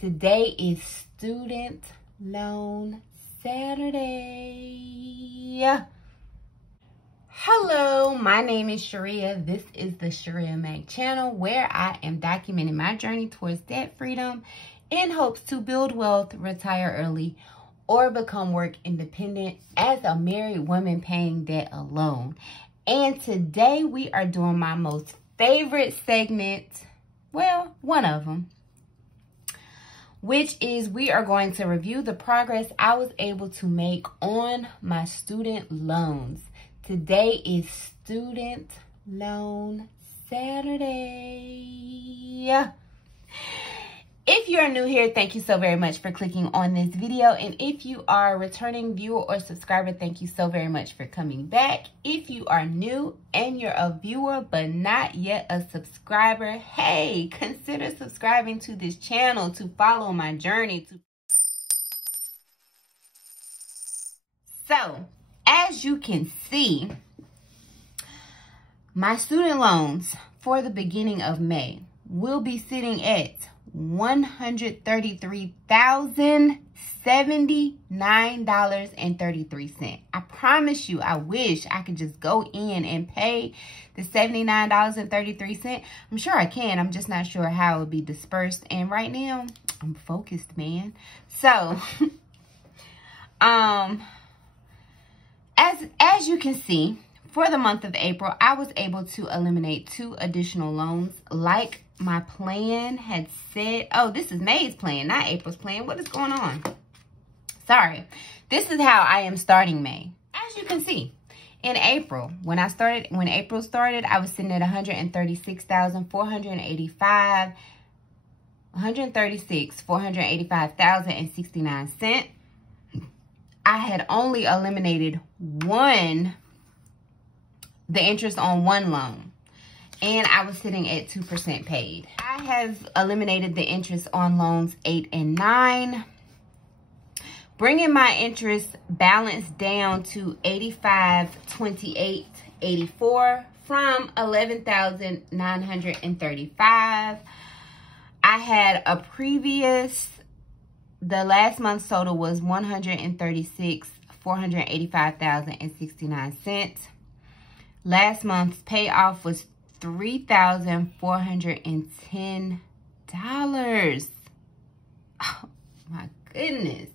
Today is Student Loan Saturday. Hello, my name is Shirria. This is the Shirria Mac channel where I am documenting my journey towards debt freedom in hopes to build wealth, retire early, or become work independent as a married woman paying debt alone. And today we are doing my most favorite segment, well, one of them, which is we are going to review the progress I was able to make on my student loans. Today is Student Loan Saturday. If you're new here, thank you so very much for clicking on this video. And if you are a returning viewer or subscriber, thank you so very much for coming back. If you are new and you're a viewer but not yet a subscriber, hey, consider subscribing to this channel to follow my journey. So, as you can see, my student loans for the beginning of May will be sitting at $133,079.33. I promise you, I wish I could just go in and pay the $79.33. I'm sure I can. I'm just not sure how it would be dispersed. And right now, I'm focused, man. So, as you can see, for the month of April, I was able to eliminate 2 additional loans like my plan had said. Oh, this is May's plan, not April's plan. What is going on? Sorry. This is how I am starting May. As you can see, in April, when April started, I was sitting at $136,485.69. I had only eliminated the interest on 1 loan, and I was sitting at 2% paid. I have eliminated the interest on loans 8 and 9, bringing my interest balance down to $85,284 from $11,935. I had a the last month's total was $136,485.69. Last month's payoff was $3,410. Oh my goodness.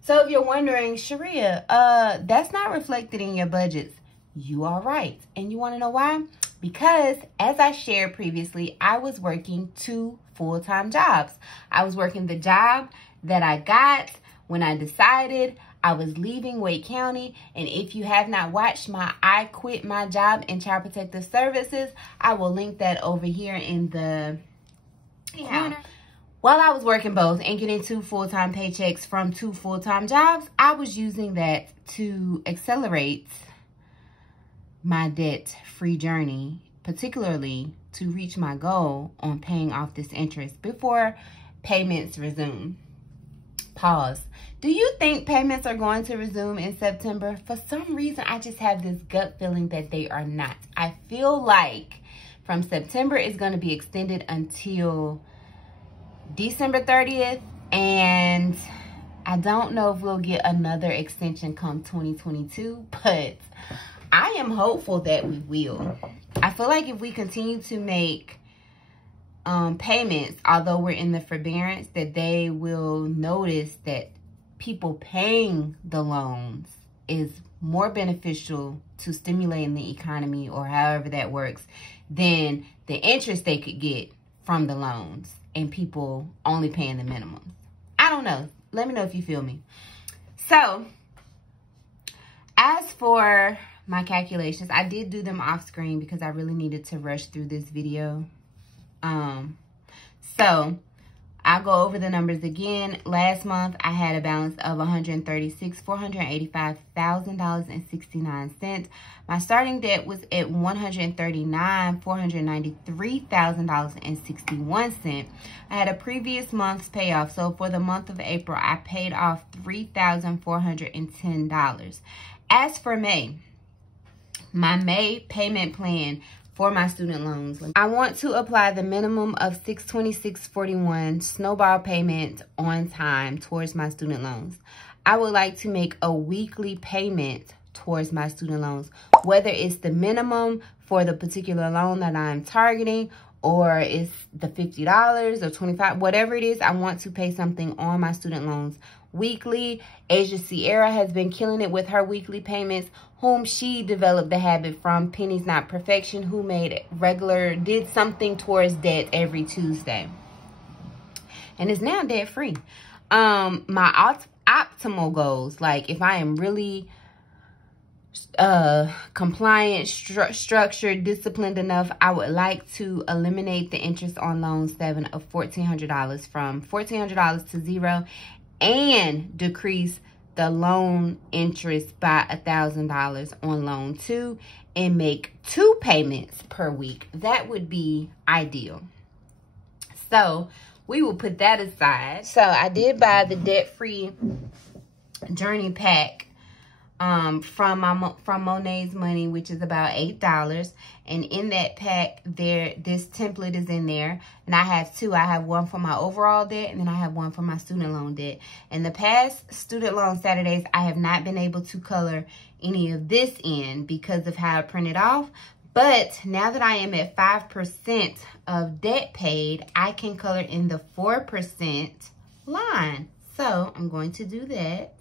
So if you're wondering, Shirria, that's not reflected in your budgets. You are right. And you want to know why? Because as I shared previously, I was working 2 full-time jobs. I was working the job that I got when I decided I was leaving Wake County. And if you have not watched my I Quit My Job in Child Protective Services, I will link that over here in the corner. While I was working both and getting 2 full-time paychecks from 2 full-time jobs, I was using that to accelerate my debt-free journey, particularly to reach my goal on paying off this interest before payments resume. Pause. Do you think payments are going to resume in September? For some reason, I just have this gut feeling that they are not. I feel like from September is going to be extended until December 30th. And I don't know if we'll get another extension come 2022, but I am hopeful that we will. I feel like if we continue to make payments, although we're in the forbearance, that they will notice that people paying the loans is more beneficial to stimulating the economy, or however that works, than the interest they could get from the loans and people only paying the minimum. I don't know. Let me know if you feel me. So, as for my calculations, I did do them off screen because I really needed to rush through this video. So I'll go over the numbers again. Last month, I had a balance of $136,485.69. My starting debt was at $139,493.61. I had a previous month's payoff. So for the month of April, I paid off $3,410. As for May, my May payment plan for my student loans. I want to apply the minimum of $626.41 snowball payment on time towards my student loans. I would like to make a weekly payment towards my student loans, whether it's the minimum for the particular loan that I'm targeting, or it's the $50 or $25, whatever it is. I want to pay something on my student loans weekly. Asia Sierra has been killing it with her weekly payments, whom she developed the habit from Penny's Not Perfection, who did something towards debt every Tuesday, and is now debt free. My optimal goals, like if I am really compliant, structured, disciplined enough, I would like to eliminate the interest on loan 7 of $1,400 from $1,400 to 0, and decrease the loan interest by $1,000 on loan 2, and make 2 payments per week. That would be ideal. So we will put that aside. So I did buy the debt-free journey pack from Monet's Money, which is about $8. And in that pack, this template is in there. And I have 2. I have one for my overall debt, and then I have one for my student loan debt. In the past student loan Saturdays, I have not been able to color any of this in because of how I printed off. But now that I am at 5% of debt paid, I can color in the 4% line. So I'm going to do that.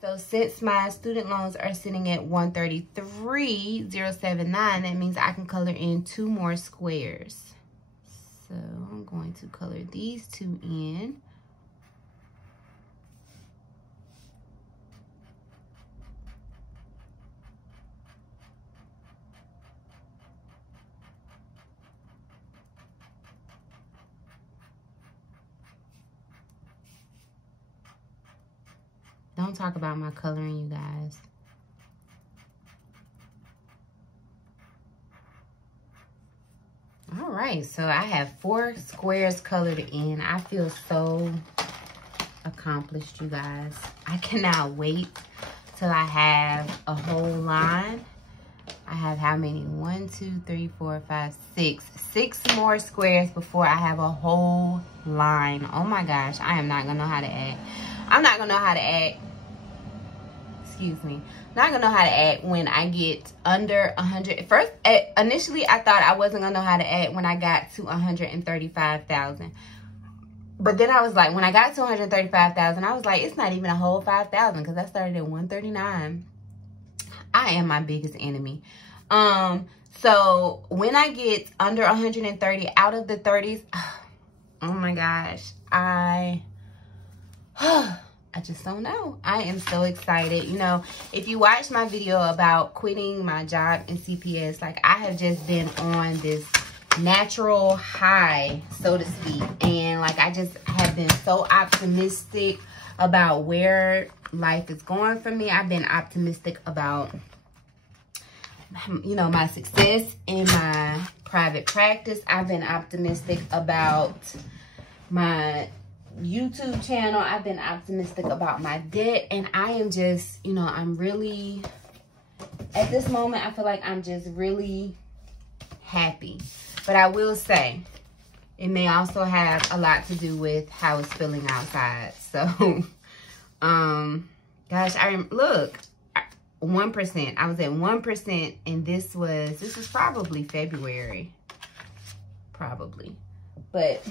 So since my student loans are sitting at $133,079, that means I can color in 2 more squares. So I'm going to color these 2 in. Don't talk about my coloring, you guys. All right, so I have 4 squares colored in. I feel so accomplished, you guys. I cannot wait till I have a whole line. I have how many? 1, 2, 3, 4, 5, 6. 6 more squares before I have a whole line. Oh my gosh, I am not gonna know how to act. I'm not gonna know how to act. Excuse me. Not gonna know how to act when I get under 100. First, initially, I thought I wasn't gonna know how to act when I got to 135,000. But then I was like, when I got to 135,000, I was like, it's not even a whole 5,000 because I started at 139. I am my biggest enemy. So when I get under 130 out of the 30s, oh my gosh, I just don't know. I am so excited. You know, if you watch my video about quitting my job in CPS, like I have just been on this natural high, so to speak. And like I just have been so optimistic about where life is going for me. I've been optimistic about, you know, my success in my private practice. I've been optimistic about my YouTube channel. I've been optimistic about my debt, and I am just, you know, I'm really, at this moment, I feel like I'm just really happy. But I will say, it may also have a lot to do with how it's feeling outside. So, gosh, look, 1%. I was at 1%, and this was probably February. Probably. But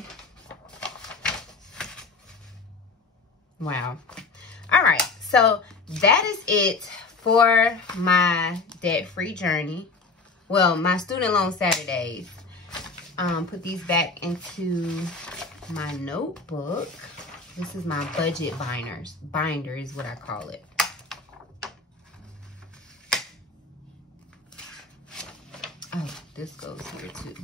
wow. All right, so that is it for my debt-free journey. Well, my student loan Saturdays. Put these back into my notebook. This is my budget binder is what I call it. Oh, this goes here too.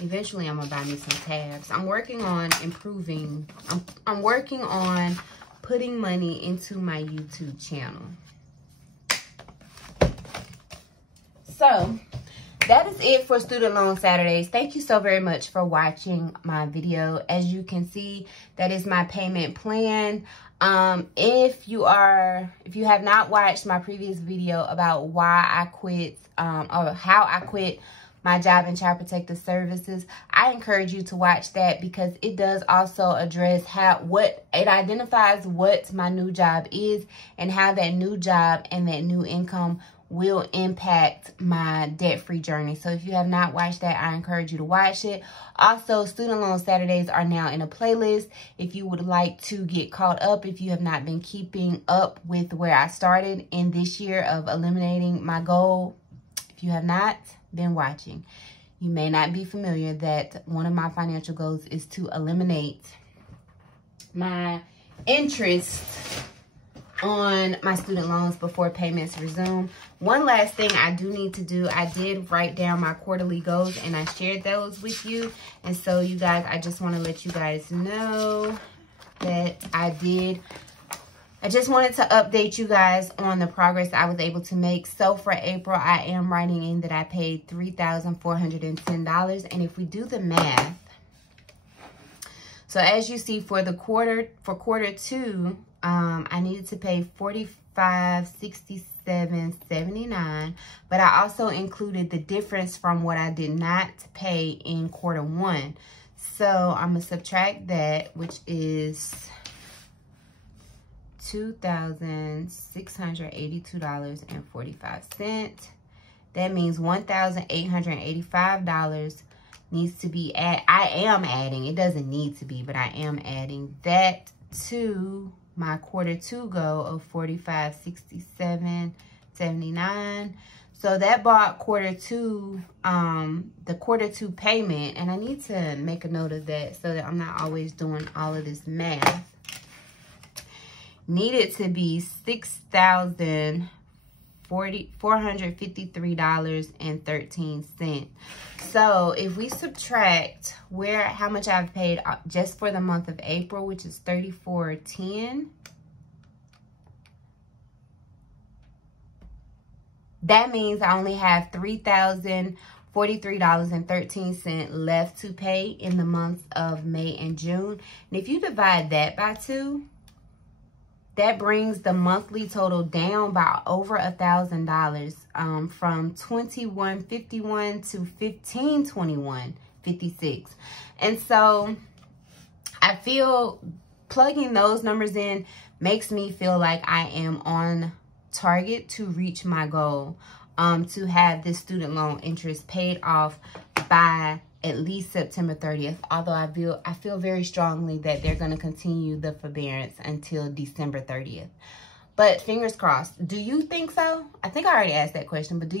Eventually, I'm gonna buy me some tabs. I'm working on improving. I'm working on putting money into my YouTube channel. So that is it for Student Loan Saturdays. Thank you so very much for watching my video. As you can see, that is my payment plan. If you have not watched my previous video about why I quit, or how I quit my job in Child Protective Services, I encourage you to watch that, because it does also address what it identifies what my new job is and how that new job and that new income will impact my debt-free journey. So if you have not watched that, I encourage you to watch it. Also, Student Loan Saturdays are now in a playlist. If you would like to get caught up, if you have not been keeping up with where I started in this year of eliminating my goal, if you have not been watching, you may not be familiar that one of my financial goals is to eliminate my interest on my student loans before payments resume. One last thing I do need to do, I did write down my quarterly goals and I shared those with you. And so you guys, I just want to let you guys know that I did. I just wanted to update you guys on the progress I was able to make. So for April, I am writing in that I paid $3,410. And if we do the math, so as you see for quarter two, I needed to pay $45.67.79, but I also included the difference from what I did not pay in quarter one. So I'm gonna subtract that, which is $2,682.45. That means $1,885 needs to be I am adding, it doesn't need to be, but I am adding that to my quarter two goal of $45.67.79. So that bought quarter two, the quarter two payment, and I need to make a note of that so that I'm not always doing all of this math, needed to be $6,453.13. So if we subtract how much I've paid just for the month of April, which is $34.10, that means I only have $3,043.13 left to pay in the months of May and June. And if you divide that by 2, that brings the monthly total down by over $1,000, from $21.51 to $15.21.56. And so I feel plugging those numbers in makes me feel like I am on target to reach my goal, to have this student loan interest paid off by at least September 30th. Although I feel very strongly that they're going to continue the forbearance until December 30th. But fingers crossed. Do you think so? I think I already asked that question, but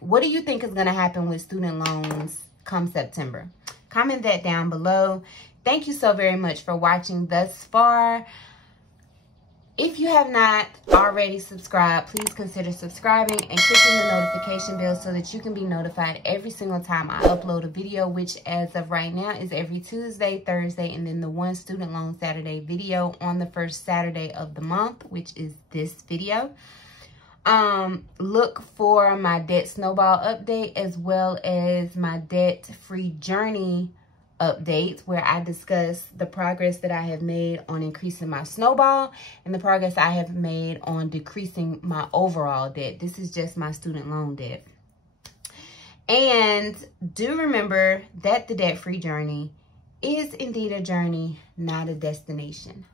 what do you think is going to happen with student loans come September? Comment that down below. Thank you so very much for watching thus far. If you have not already subscribed, please consider subscribing and clicking the notification bell so that you can be notified every single time I upload a video, which as of right now is every Tuesday, Thursday, and then the one Student Loan Saturday video on the first Saturday of the month, which is this video. Look for my debt snowball update as well as my debt-free journey updates, where I discuss the progress that I have made on increasing my snowball and the progress I have made on decreasing my overall debt. This is just my student loan debt. And do remember that the debt-free journey is indeed a journey, not a destination.